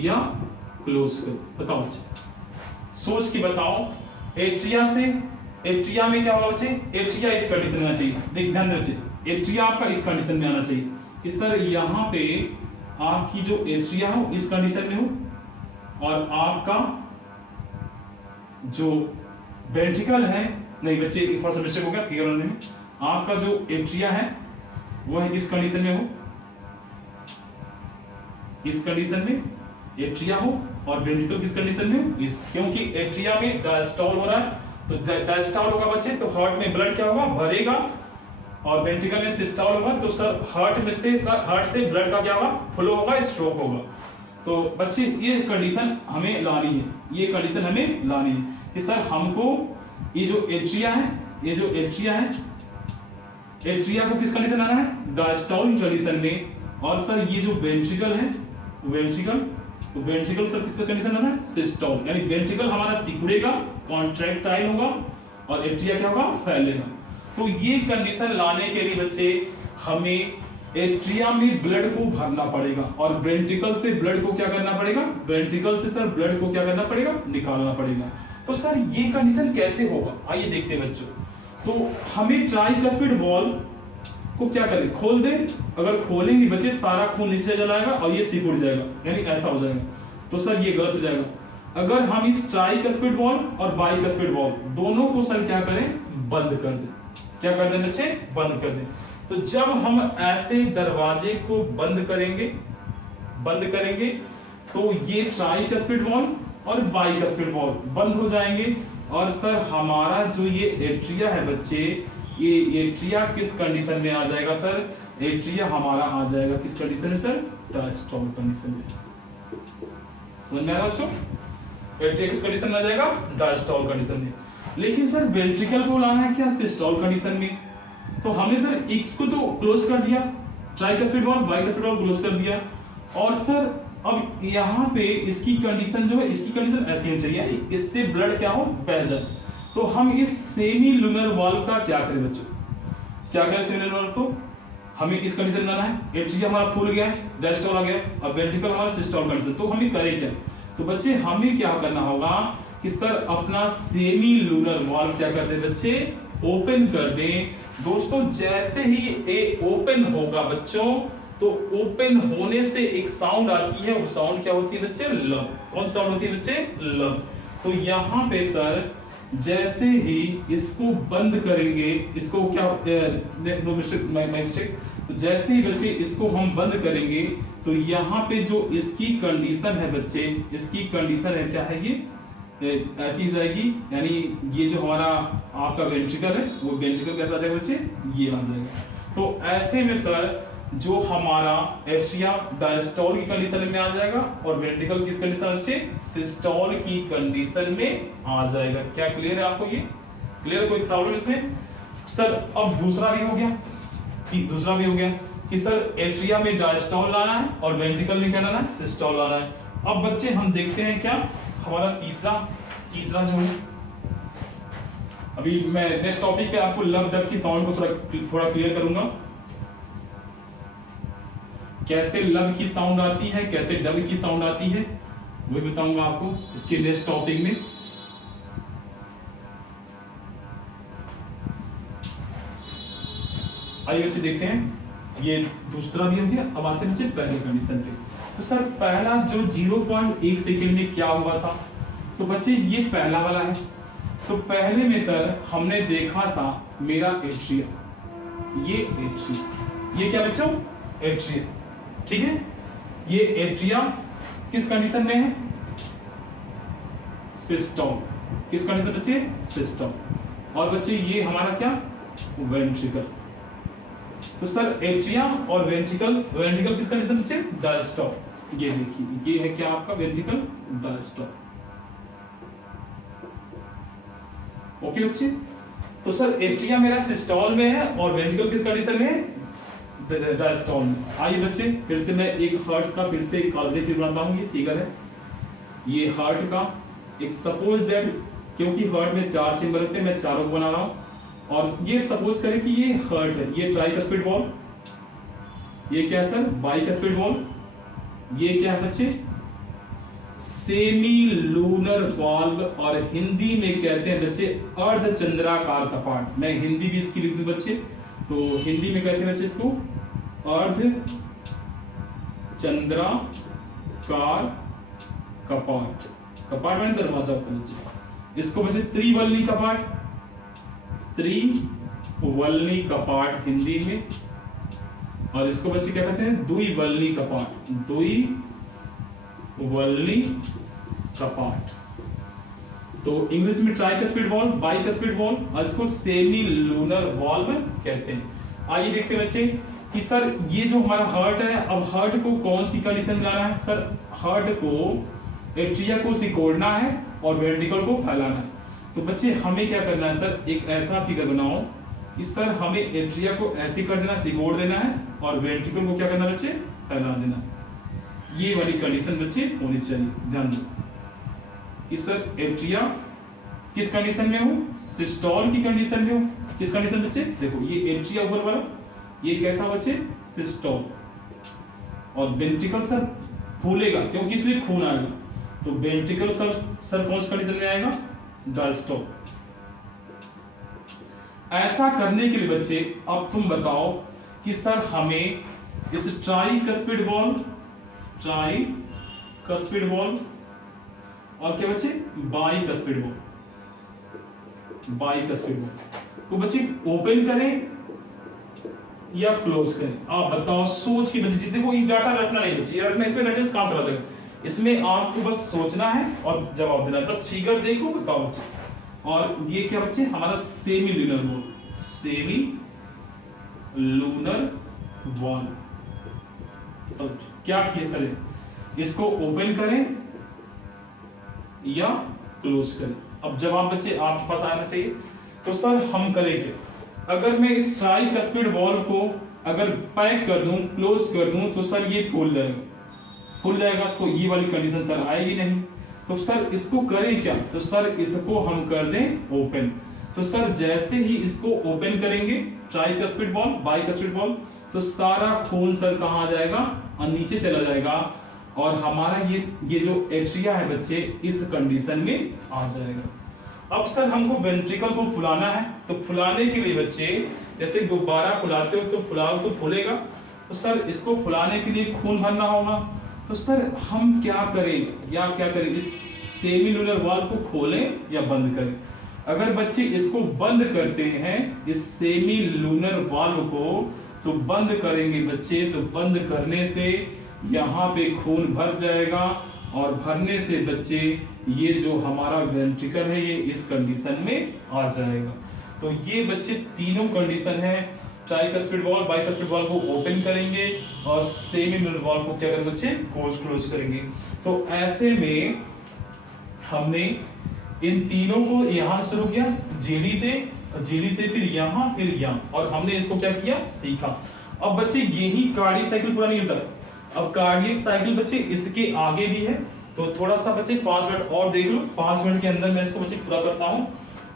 या क्लोज करूं, बताओ बच्चे, सोच के बताओ। एट्रिया में क्या होगा बच्चे, एट्रिया इस कंडीशन में आना चाहिए। देख ध्यान दे बच्चे, एट्रिया आपका इस कंडीशन में आना चाहिए कि सर यहां पे आपकी जो एट्रिया हो इस कंडीशन में हो और आपका जो वेंट्रिकल है, नहीं बच्चे इस बार मिस्टेक हो गया क्लियर होने में, आपका जो एट्रिया है वह इस कंडीशन में हो, इस कंडीशन में एट्रिया हो और वेंट्रिकल किस कंडीशन में हो, इस, क्योंकि एट्रिया में डायस्टोल हो रहा है, तो डायस्टोल होगा बच्चे तो हार्ट में ब्लड क्या होगा, भरेगा, और वेंट्रिकल में सिस्टोल होगा तो सर हार्ट से ब्लड का क्या होगा, फ्लो होगा, स्ट्रोक होगा। तो बच्चे ये कंडीशन हमें लानी है, ये कंडीशन हमें लानी है कि सर हमको ये जो एट्रिया है, एट्रिया को किस कंडीशन लाना है, डायस्टोल कंडीशन में, और सर ये जो वेंट्रिकल है, तो वेंट्रिकल सर किस कंडीशन लाना है, सिस्टोल, यानी वेंट्रिकल हमारा सिकुड़ेगा, कॉन्ट्रैक्टाइल होगा और एट्रिया क्या होगा, फैलेगा। तो ये कंडीशन लाने के लिए बच्चे हमें एट्रिया में ब्लड को भरना पड़ेगा और वेंट्रिकल से ब्लड को क्या करना पड़ेगा, वेंट्रिकल से सर ब्लड को क्या करना पड़ेगा, निकालना पड़ेगा। तो सर ये कंडीशन कैसे होगा, आइए देखते हैं बच्चों। तो हमें ट्राइकस्पिड वॉल्व को क्या करें, खोल दे, अगर खोलेंगे बच्चे सारा खून नीचे चला जाएगा और ये सिकुड़ जाएगा, यानी ऐसा हो जाएगा, तो सर ये गलत हो जाएगा। अगर हम इस ट्राइकस्पिड वॉल्व और बाइकस्पिड वॉल्व दोनों को सर क्या करें, बंद कर दें, क्या कर दें बच्चे, बंद कर दें। तो जब हम ऐसे दरवाजे को बंद करेंगे तो ये ट्राइकस्पिड वॉल्व और बाइकस्पिड वॉल्व बंद हो जाएंगे, और सर हमारा जो ये एट्रिया है बच्चे, ये एट्रिया किस कंडीशन में आ जाएगा सर, एट्रिया हमारा आ जाएगा किस कंडीशन में सर, डायस्टोल कंडीशन में। समझ में आ रहा बच्चों, एट्रिया किस कंडीशन में आ जाएगा, डायस्टोल कंडीशन में। लेकिन सर वेंट्रिकल को लाना है क्या, सिस्टोल कंडीशन में, तो हमने सर इसको तो क्लोज कर दिया, tricuspid valve bicuspid valve close कर दिया, और सर अब यहाँ पे इसकी कंडीशन जो है, इसकी कंडीशन ऐसी होनी चाहिए, इससे ब्लड क्या हो, बह जाए। तो हम इस सेमी लूनर वाल्व का क्या करें बच्चों, क्या करें सेमी लूनर वाल्व को, हमें इस कंडीशन में लाना है, एट्रिया हमारा फूल गया है, डायस्टोल आ गया, अब वेंट्रिकल हमारा सिस्टोल कंडीशन, तो हमें करें क्या, तो बच्चे हमें क्या करना होगा कि सर अपना सेमी लूनर वाल्व क्या कर दे बच्चे, ओपन कर दें। दोस्तों जैसे ही ये ओपन होगा बच्चों, तो ओपन होने से एक साउंड आती है, वो साउंड क्या होती है बच्चे, लब। कौन सी साउंड होती है बच्चे, लब। तो यहाँ पे सर जैसे ही इसको बंद करेंगे, इसको क्या नो मिस्टेक, तो जैसे ही बच्चे इसको हम बंद करेंगे तो यहाँ पे जो इसकी कंडीशन है बच्चे, इसकी कंडीशन है क्या है, ये ऐसी हो जाएगी, यानी ये जो हमारा आपका वेंट्रिकल है वो वेंट्रिकल कैसा आ जाएगा बच्चे, ये आ जाएगा। तो ऐसे में सर जो हमारा एट्रिया डायस्टोल की कंडीशन में आ जाएगा और वेंट्रिकल किस कंडीशन में, सिस्टोल की कंडीशन में आ जाएगा। क्या क्लियर है आपको, ये क्लियर है, कोई प्रॉब्लम इसमें सर। अब दूसरा भी हो गया कि सर एट्रिया में डायस्टोल लाना है और वेंट्रिकल में क्या लाना है, सिस्टोल लाना है। अब बच्चे हम देखते हैं क्या हमारा तीसरा जो है, अभी मैं नेक्स्ट टॉपिक पे आपको लब डब की साउंड को थोड़ा क्लियर करूंगा, कैसे लब की साउंड आती है, कैसे डब की साउंड आती है, वही बताऊंगा आपको इसके नेक्स्ट टॉपिक में। आइए बच्चे देखते हैं, ये दूसरा भी हो गया। अब आते हैं बच्चे पहले कंडीशन पे। तो सर पहला जो 0.1 सेकेंड में क्या हुआ था, तो बच्चे ये पहला वाला है। तो पहले में सर हमने देखा था मेरा एट्रिया, ये क्या बच्चों, एट्रिया, ठीक है। ये एट्रिया किस कंडीशन में है, सिस्टोल, किस कंडीशन बच्चे, सिस्टोल। और बच्चे ये हमारा क्या, वेंट्रिकल। तो सर एट्रिया और वेंट्रिकल किस कंडीशन बच्चे, डायस्टोल। ये देखिए ये है क्या आपका वेंट्रिकल डायस्टॉल। ओके बच्चे, तो सर एट्रिया मेरा सिस्टोल में है और वेंट्रिकल किस कंडीशन में है, डायस्टोल में। आइए बच्चे फिर से मैं एक हार्ट का फिर से एक ऑब्जेक्टिव बनाता हूँ। ये फिगर है, ये हार्ट का एक सपोज दैट, क्योंकि हार्ट में 4 चेंबर होते हैं मैं चारों को बना रहा हूँ। और ये सपोज करें कि ये हार्ट है, ये ट्राइकस्पिड वॉल्व, ये क्या है सर बाइकस्पिड वॉल्व, ये क्या है बच्चे सेमी लूनर वॉल्व, और हिंदी में कहते हैं बच्चे अर्धचंद्राकार कपाट। मैं हिंदी भी इसकी लिख दूं बच्चे, तो हिंदी में कहते हैं बच्चे इसको अर्धचंद्राकार कपाट। कपाट में दरवाजा होता है बच्चे, इसको बच्चे त्रिवलनी कपाट, त्रिवलनी कपाट हिंदी में, और इसको बच्चे क्या कहते हैं द्विवलनी कपाट, द्विवलनी कपाट। तो इंग्लिश में ट्राइकस्पिड वॉल्व, बाइकस्पिड वॉल्व, और इसको सेमी लूनर वॉल्व कहते हैं। आइए देखते हैं बच्चे कि सर ये जो हमारा हार्ट है, अब हार्ट को कौन सी कंडीशन में लाना है। सर हार्ट को एट्रिया को सिकोड़ना है और वेंट्रिकल को फैलाना है। तो बच्चे हमें क्या करना है सर, एक ऐसा फिगर बनाओ कि सर हमें एट्रिया को ऐसे कर देना, सिकोड़ देना है, और वेंट्रिकल को क्या करना बच्चे फैला देना। ये वाली कंडीशन बच्चे होनी चाहिए। ध्यान दो कि सर एट्रिया किस कंडीशन में हो, सिस्टोल की कंडीशन में हो। किस कंडीशन बच्चे, देखो ये एट्रिया ऊपर वाला, ये कैसा बच्चे सिस्टोल, और वेंट्रिकल सर फूलेगा क्योंकि इसलिए खून आएगा, तो वेंट्रिकल का सर कौन सी कंडीशन में आएगा डायस्टोल। ऐसा करने के लिए बच्चे अब तुम बताओ कि सर हमें इस ट्राइकस्पिड वॉल्व, ट्राइकस्पिड वॉल्व और क्या बच्चे बाइकस्पिड वॉल्व, बाइकस्पिड वॉल्व को बच्चे ओपन करें या क्लोज करें। आप बताओ सोच के बच्चे, देखो ये डाटा रखना नहीं बच्चे, रखना इसमें डाटा काम करा देगा, इसमें आपको बस सोचना है और जवाब देना है। बस फिगर देखो बताओ बच्चे। और ये क्या बच्चे हमारा semi lunar valve, semi lunar valve. तो क्या किया करें, इसको ओपन करें या क्लोज करें। अब जवाब बच्चे आपके पास आना चाहिए। तो सर हम करें क्या, अगर मैं इस ट्राइकस्पिड वॉल्व को अगर पैक कर दूं, क्लोज कर दूं, तो सर ये फूल जाएगा, फूल जाएगा, तो ये वाली कंडीशन सर आएगी नहीं। तो सर इसको करें क्या, तो सर इसको हम कर दें ओपन। तो सर जैसे ही इसको ओपन करेंगे ट्राइकस्पिड वॉल्व, बाइकस्पिड वॉल्व, तो सारा खून सर कहाँ आ जाएगा और नीचे चला जाएगा, और हमारा ये जो एट्रिया है बच्चे इस कंडीशन में आ जाएगा। अब सर हमको वेंट्रिकल को फुलाना है, तो फुलाने के लिए बच्चे जैसे गुब्बारा फुलाते हो तो फुलाओ तो फूलेगा, तो सर इसको फुलाने के लिए खून भरना होगा। तो सर हम क्या करें या क्या करें, इस सेमी लूनर वॉल्व को खोलें या बंद करें। अगर बच्चे इसको बंद करते हैं, इस सेमी लूनर वॉल्व को तो बंद करेंगे बच्चे, तो बंद करने से यहाँ पे खून भर जाएगा, और भरने से बच्चे ये जो हमारा वेंट्रिकल है ये इस कंडीशन में आ जाएगा। तो ये बच्चे तीनों कंडीशन है, ट्राइकस्पिड वॉल्व, बाइकस्पिड वॉल्व को ओपन करेंगे और सेमी लूनर वॉल्व को क्या करेंगे बच्चे क्लोज करेंगे। तो ऐसे में हमने इन तीनों को यहाँ से शुरू किया, झिल्ली से फिर यहाँ फिर यहाँ, और हमने इसको क्या किया सीखा। अब बच्चे यही कार्डियक साइकिल पूरा नहीं होता, अब कार्डियक साइकिल बच्चे इसके आगे भी है। तो थोड़ा सा बच्चे 5 मिनट और देख लो, 5 मिनट के अंदर मैं इसको बच्चे पूरा करता हूं।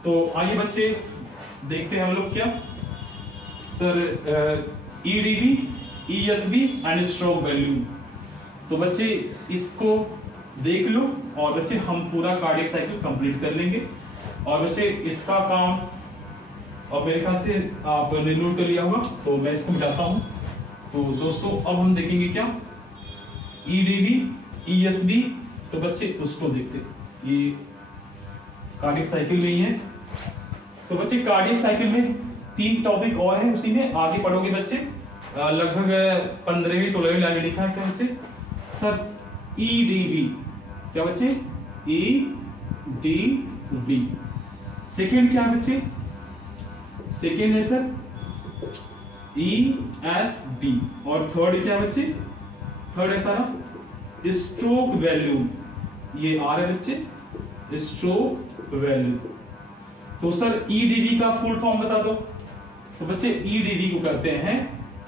तो आइए बच्चे देखते हैं हम लोग क्या sir EDB, ESB and stroke value. तो बच्चे इसको देख लो और बच्चे हम पूरा कार्डियक साइकिल कंप्लीट कर लेंगे। और बच्चे इसका काम और मेरे ख्याल से आपने नोट कर लिया होगा, तो मैं इसको मिटाता हूं। तो दोस्तों अब हम देखेंगे क्या ईडीबी, ईएसबी। तो बच्चे उसको देखते, ये कार्डियक साइकिल में ही है। तो बच्चे कार्डियक साइकिल में 3 टॉपिक और हैं, उसी में आगे पढ़ोगे बच्चे। लगभग 15वीं 16वीं लाइन में लिखा है क्या बच्चे सर ईडीबी, क्या बच्चे ईडीबी। सेकेंड क्या है बच्चे, सेकेंड है सर ईएसबी, और थर्ड क्या है बच्चे, थर्ड है सारा स्ट्रोक वैल्यूम, ये आ रहा है बच्चे स्ट्रोक वैल्यू। तो सर ईडीवी का फुल फॉर्म बता दो। तो बच्चे ईडीवी को कहते हैं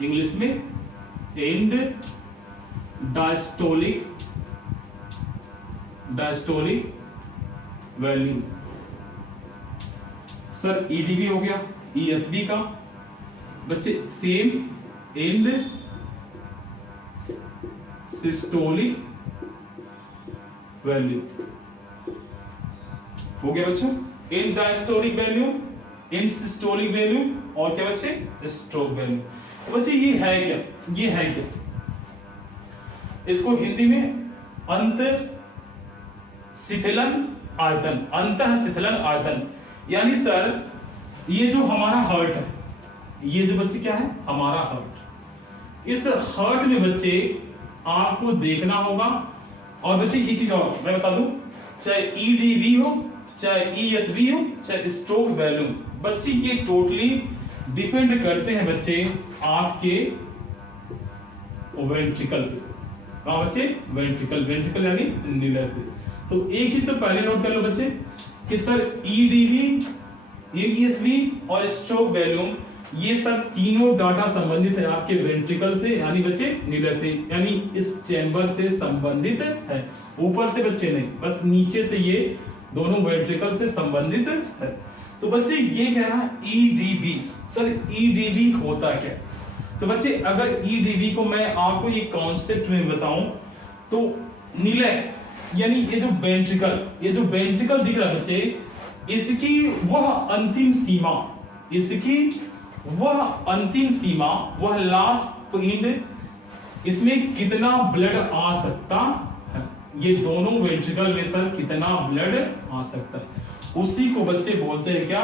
इंग्लिश में and diastolic value. Sir EDV हो गया। ईएसबी का बच्चे सेम एंड सिस्टोलिक वैल्यू हो गया बच्चों। And diastolic value, and systolic value और क्या बच्चे स्ट्रोक वैल्यू। बच्चे ये है क्या, ये है क्या, इसको हिंदी में अंत शिथिलन आयतन, अंत शिथिलन आयतन। यानी सर ये जो हमारा हार्ट है, ये जो बच्चे क्या है हमारा हार्ट, इस हार्ट में बच्चे आपको देखना होगा। और बच्चे ये चीज और मैं बता दूं, चाहे ईडीवी हो, चाहे ईएसवी हो, चाहे स्ट्रोक वैल्यू, बच्चे ये टोटली डिपेंड करते हैं बच्चे आपके वेंट्रिकल पे। कहां बच्चे वेंट्रिकल, वेंट्रिकल यानी नीलर पे। तो एक चीज तो पहले नोट कर लो बच्चे कि सर ईडीवी, ईएसवी और स्ट्रोक वैल्यू ये सब तीनों डाटा संबंधित है आपके वेंट्रिकल से, यानी बच्चे नीलर से, यानी इस चैम्बर से संबंधित है। ऊपर से बच्चे नहीं, बस नीचे से ये दोनों वेंट्रिकल से संबंधित है। तो बच्चे ये कह रहा है ईडीवी, सर ईडीवी होता क्या? तो बच्चे अगर ईडीवी को मैं आपको ये कॉन्सेप्ट में बताऊं तो नीलर यानी ये जो वेंट्रिकल दिख रहा है बच्चे, इसकी वह अंतिम सीमा, इसकी वह अंतिम सीमा, वह लास्ट पॉइंट, इसमें कितना ब्लड आ सकता है, ये दोनों वेंट्रिकल में सर कितना ब्लड आ सकता है, उसी को बच्चे बोलते हैं क्या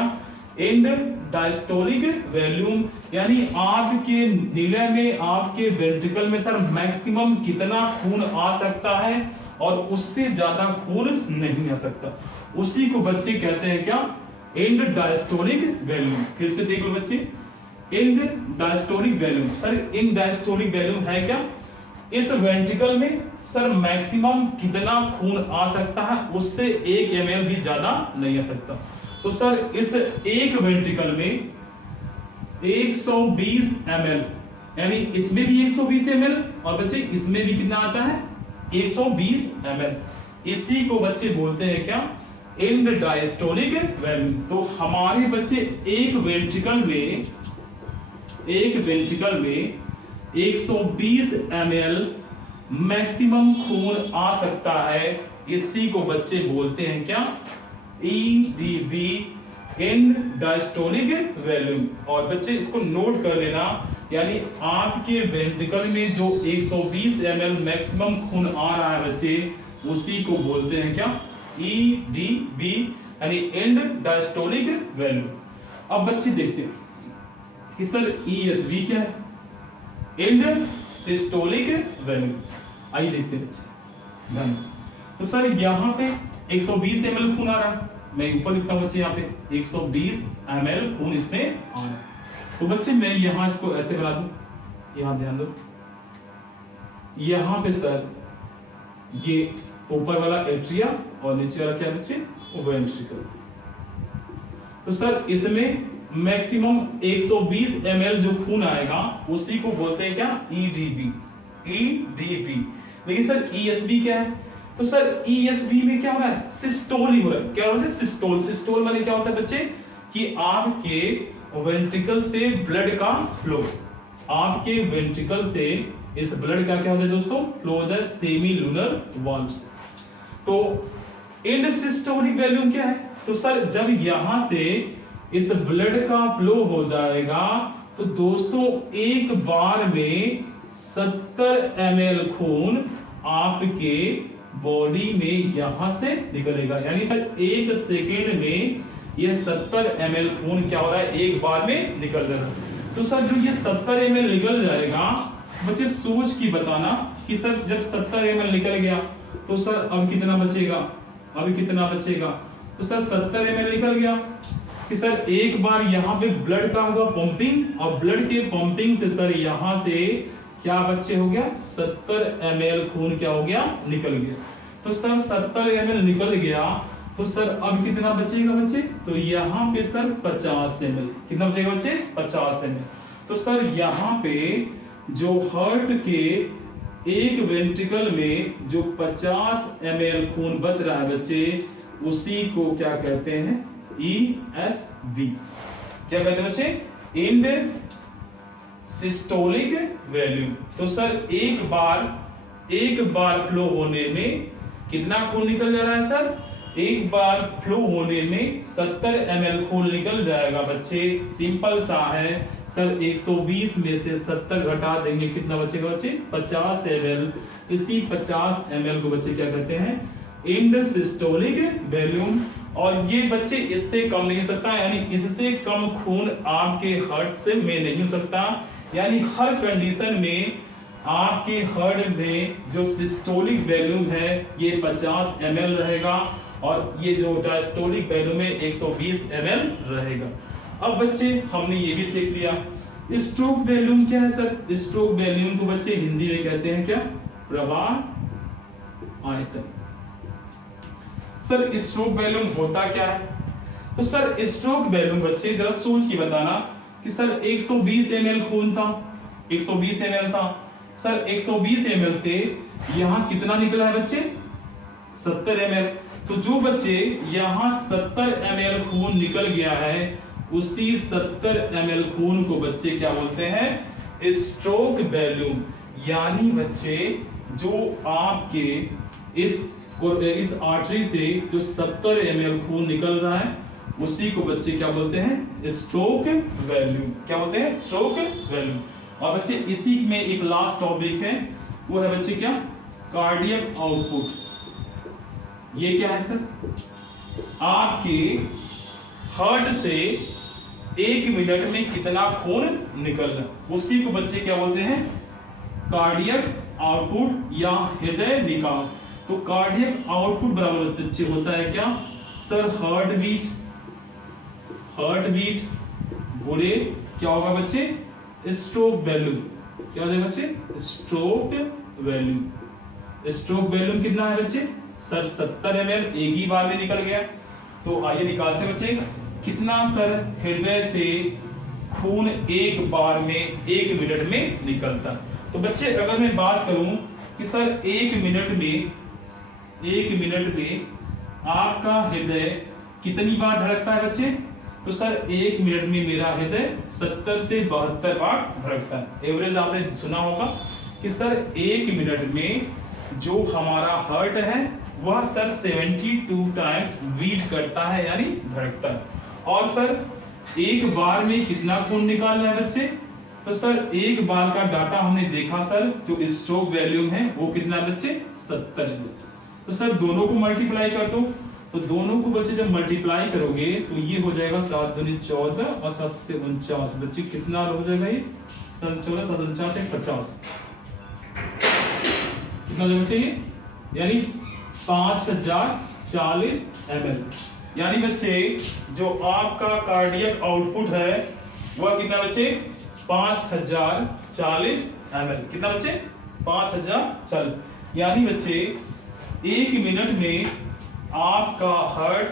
एंड डायस्टोलिक वैल्यूम। यानी आपके नीलर में, आपके वेंट्रिकल में सर मैक्सिमम कितना खून आ सकता है और उससे ज्यादा खून नहीं आ सकता, उसी को बच्चे कहते हैं क्या एंड डायस्टोलिक वैल्यूम। फिर से देख लो बच्चे, and diastolic volume. Sir and diastolic volume है क्या, इस वेंट्रिकल में सर मैक्सिमम कितना खून आ सकता है, उससे 1 ml भी ज्यादा नहीं आ सकता। तो सर इस एक वेंट्रिकल में 120 ml, यानी इसमें भी 120 ml और बच्चे इसमें भी कितना आता है 120 ml, इसी को बच्चे बोलते हैं क्या एंड डायस्टोलिक वैल्यू। तो हमारे बच्चे एक वेंट्रिकल में 120 ml मैक्सिमम खून आ सकता है, इसी को बच्चे बोलते हैं क्या ईडीवी एंड डायस्टोलिक वैल्यूम। और बच्चे इसको नोट कर लेना, यानी आपके वेंट्रिकल में जो 120 ml मैक्सिमम खून आ रहा है बच्चे, उसी को बोलते हैं क्या ईडीवी यानी एंड डायस्टोलिक वैल्यू। अब बच्चे देखते हैं कि सर ईएसवी क्या है, एंड सिस्टोलिक वैल्यू। आइए देखते हैं बच्चे धन। तो सर यहाँ पे 120 ml खून आ रहा है, मैं ऊपर लिखता हूं बच्चे यहाँ पे 120 ml खून इसमें आ रहा है। तो बच्चे मैं यहाँ इसको ऐसे बना दूं, यहाँ ध्यान दो, यहाँ पे सर ये ऊपर वाला एट्रिया और नीचे वाला क्या बच्चे वेंट्रिकल। तो सर इसमें मैक्सिमम 120 ml जो खून आएगा उसी को बोलते हैं क्या ईडीबी, ईडीबी। लेकिन सर ईएसबी क्या है, तो सर ईएसबी में क्या हो रहा है सिस्टोल ही हो रहा है। क्या हो रहा है सिस्टोल, सिस्टोल माने क्या होता है बच्चे कि आपके वेंट्रिकल से ब्लड का फ्लो, आपके वेंट्रिकल से इस ब्लड का क्या हो जाए दोस्तों फ्लो हो जाए सेमी लूनर वाल्व से। तो एंड सिस्टोलिक वैल्यू क्या है, तो सर जब यहां से इस ब्लड का फ्लो हो जाएगा तो दोस्तों एक बार में 70 ml खून आपके बॉडी में यहां से निकलेगा। यानी सर 1 सेकेंड में ये 70 ml खून क्या हो रहा है एक बार में निकल रहा है। तो सर जो ये 70 ml निकल जाएगा, बच्चे सोच की बताना कि सर जब 70 ml निकल गया तो सर अब कितना बचेगा, अभी कितना बचेगा। तो सर 70 ml निकल गया कि सर एक बार यहाँ पे ब्लड का होगा पंपिंग, और ब्लड के पंपिंग से सर यहाँ से क्या बच्चे हो गया 70 ml खून क्या हो गया निकल गया। तो सर 70 ml निकल गया, तो सर अब कितना बचेगा बच्चे, तो यहाँ पे सर 50 ml, कितना बचेगा बच्चे 50 ml। तो सर यहाँ पे जो हार्ट के एक वेंट्रिकल में जो 50 ml खून बच रहा है बच्चे, उसी को क्या कहते हैं ESV। क्या कहते हैं बच्चे इंड सिस्टोलिक वैल्यूम। तो सर एक बार फ्लो होने में कितना खून निकल जा रहा है सर, एक बार फ्लो होने में 70 ml खून निकल जाएगा बच्चे। सिंपल सा है सर, 120 में से 70 घटा देंगे, कितना बचेगा बच्चे 50 ml। इसी 50 ml को बच्चे क्या कहते हैं इंड सिस्टोलिक वैल्यूम। और ये बच्चे इससे कम नहीं हो सकता, यानी इससे कम खून आपके हार्ट से में नहीं हो सकता। यानी हर कंडीशन में आपके हार्ट में जो सिस्टोलिक वैल्यूम है ये 50 ml रहेगा, और ये जो डायस्टोलिक वैल्यूम है 120 ml रहेगा। अब बच्चे हमने ये भी सीख लिया स्ट्रोक वैल्यूम क्या है सर। स्ट्रोक वैल्यूम को बच्चे हिंदी में कहते हैं क्या, प्रवाह आयतन। सर स्ट्रोक वैल्यूम होता क्या है, तो सर स्ट्रोक वैल्यूम बच्चे जरा सोच के बताना कि सर 120 ml खून था, 120 ml था सर, 120 ml से यहाँ कितना निकला है बच्चे 70 ml। तो जो बच्चे यहाँ 70 ml खून निकल गया है, उसी 70 ml खून को बच्चे क्या बोलते हैं स्ट्रोक वैल्यूम। यानी बच्चे जो आपके इस आर्टरी से जो 70 ml खून निकल रहा है, उसी को बच्चे क्या बोलते हैं स्ट्रोक वैल्यूम। क्या बोलते हैं स्ट्रोक वैल्यूम। और बच्चे इसी में एक लास्ट टॉपिक है, वो है बच्चे क्या कार्डियक आउटपुट। ये क्या है सर, आपके हार्ट से 1 मिनट में कितना खून निकलना, उसी को बच्चे क्या बोलते हैं कार्डियक आउटपुट या हृदय विकास। तो कार्डियक आउटपुट बराबर बच्चे होता है क्या सर हार्ट बीट बोले क्या होगा बच्चे स्ट्रोक वैल्यूम। क्या होगा बच्चे स्ट्रोक वैल्यूम। स्ट्रोक वैल्यूम कितना है बच्चे सर 70 ml, एक ही बार में निकल गया। तो आइए निकालते हैं बच्चे कितना सर हृदय से खून एक बार में 1 मिनट में निकलता। तो बच्चे अगर मैं बात करूं कि सर 1 मिनट में आपका हृदय कितनी बार धड़कता है बच्चे, तो सर 1 मिनट में मेरा हृदय 70 से 72 बार धड़कता है। एवरेज आपने सुना होगा कि सर 1 मिनट में जो हमारा हार्ट है वह सर 72 टाइम्स बीट करता है, यानी धड़कता है। और सर एक बार में कितना खून निकालना है बच्चे, तो सर एक बार का डाटा हमने देखा सर, जो स्ट्रोक वैल्यूम है वो कितना बच्चे 70। तो सर दोनों को मल्टीप्लाई कर दो, तो दोनों को बच्चे जब मल्टीप्लाई करोगे तो ये हो जाएगा 7 दूनी 14 और 7 से 49। बच्चे कितना हो जाएगा ये 14 7 49 से 50, कितना हो बच्चे ये, यानी 5040 ml। यानी बच्चे जो आपका कार्डियक आउटपुट है वह कितना बच्चे 5040 ml। कितना बच्चे 5040। यानी बच्चे 1 मिनट में आपका हार्ट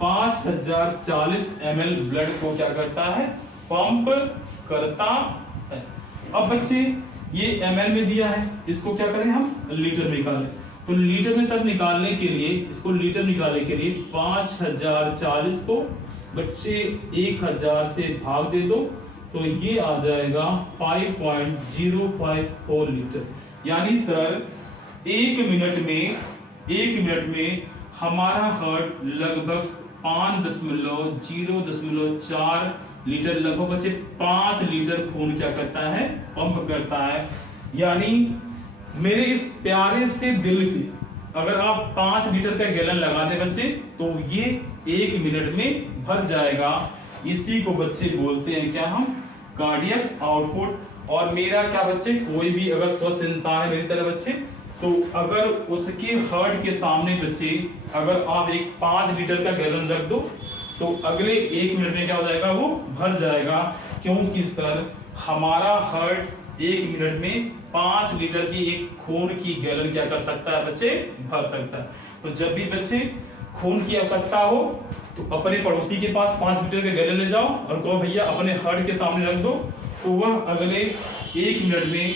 5040 ml ब्लड को क्या करता है पंप करता है। अब बच्चे ये ml में दिया है, इसको क्या करें हम लीटर में निकालें। तो लीटर में सब निकालने के लिए, इसको लीटर निकालने के लिए 5040 को बच्चे 1000 से भाग दे दो, तो ये आ जाएगा 5.054 लीटर। यानी सर 1 मिनट में हमारा हार्ट लगभग 5.004 लीटर, लगभग बच्चे 5 लीटर खून क्या करता है पंप करता है। यानी मेरे इस प्यारे से दिल की अगर आप 5 लीटर का गैलन लगा दे बच्चे, तो ये 1 मिनट में भर जाएगा। इसी को बच्चे बोलते हैं क्या हम कार्डियक आउटपुट। और मेरा क्या बच्चे कोई भी अगर स्वस्थ इंसान है मेरी तरह बच्चे, तो अगर उसके हार्ट के सामने बच्चे अगर आप एक 5 लीटर का गैलन रख दो, तो अगले 1 मिनट में क्या हो जाएगा वो भर जाएगा। क्योंकि सर हमारा हार्ट 1 मिनट में 5 लीटर की एक खून की गैलन क्या कर सकता है बच्चे, भर सकता है। तो जब भी बच्चे खून की आवश्यकता हो तो अपने पड़ोसी के पास 5 लीटर के गैलन ले जाओ और कहो भैया अपने हार्ट के सामने रख दो, तो वह अगले 1 मिनट में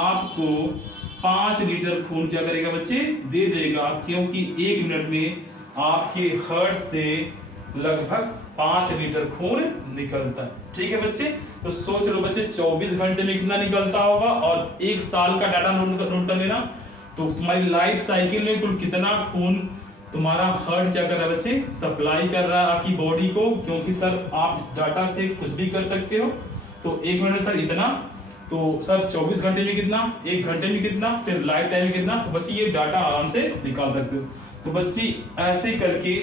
आपको 5 लीटर खून क्या करेगा बच्चे, दे देगा, क्योंकि 1 मिनट में आपके हार्ट से लगभग 5 लीटर खून निकलता है। ठीक है बच्चे, तो सोच लो बच्चे 24 घंटे में कितना निकलता होगा और 1 साल का डाटा नोट कर लेना। तो तुम्हारी लाइफ साइकिल में कुल कितना खून तुम्हारा हार्ट क्या कर रहा है बच्चे, सप्लाई कर रहा है आपकी बॉडी को, क्योंकि सर आप इस डाटा से कुछ भी कर सकते हो। तो 1 मिनट में सर इतना, तो सर 24 घंटे में कितना, 1 घंटे में कितना, फिर लाइफ टाइम में कितना, तो बच्चे ये डाटा आराम से निकाल सकते हो। तो बच्चे ऐसे करके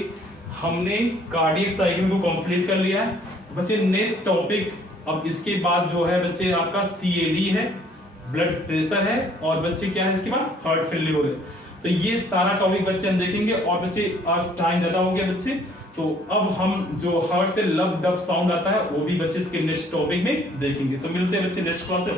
हमने कार्डियक साइकिल को कंप्लीट कर लिया है। तो बच्चे नेक्स्ट टॉपिक अब इसके बाद जो है बच्चे आपका CAD है, ब्लड प्रेशर है, और बच्चे क्या है इसके बाद हार्ट फेल्योर है। तो ये सारा टॉपिक बच्चे हम देखेंगे। और बच्चे आज टाइम ज्यादा हो गया बच्चे, तो अब हम जो हार्ट से लब डब साउंड आता है वो भी बच्चे इसके नेक्स्ट टॉपिक में देखेंगे। तो मिलते हैं बच्चे नेक्स्ट क्लास से।